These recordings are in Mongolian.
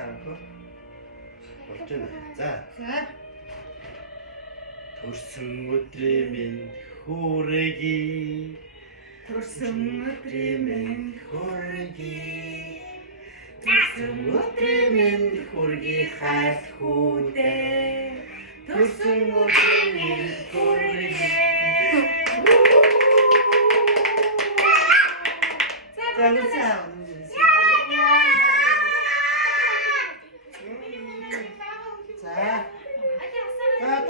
Болж байна. За. Төрсөн өдрийн минь хүргэе. Төрсөн өдрийн минь хүргэе. Төрсөн өдрийн минь хүргэе хайр хүүдээ. Төрсөн өдрийн минь хүргэе.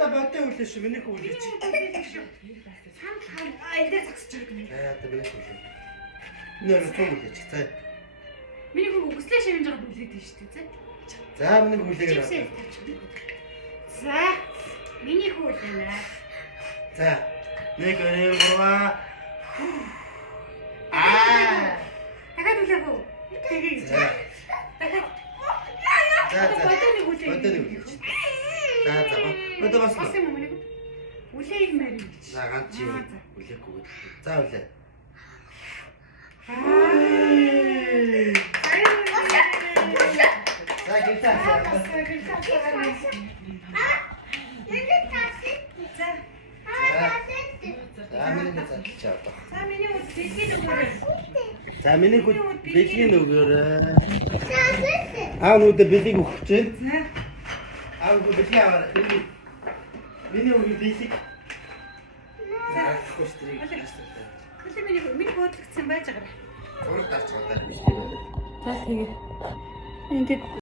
Та баттай үлээш миний хүлээч. Эндээ загсаж байгаа. Та миний хүлээ. Нэр нь хүлээч. За. Миний хүү үслээ шивэн жоод үлээд нь шүү дээ. За миний хүлээгээр. За. Миний хүү үлээнэ. За. Нэг өрөө. Дахиад үлээх үү? За. Дахиад. За. Баттай үлээ. Үлээч. За. Өдөө бас. Бас юм уу миний? Үлээ юм байна. За ганц чи үлээхгүй. За үлээ. За гитаа. За миний хүүд бэлгийн өгөөрэй. Нүүдэ бэлгийг өгч байна. Нүүдэ бэлгийг аваа. Миний үг бэлэг. Хөөстрийг ястаа. Көлөө миний буудлагдсан байж байгаа. Зураг дарч байгаа. За тэгээд ингээд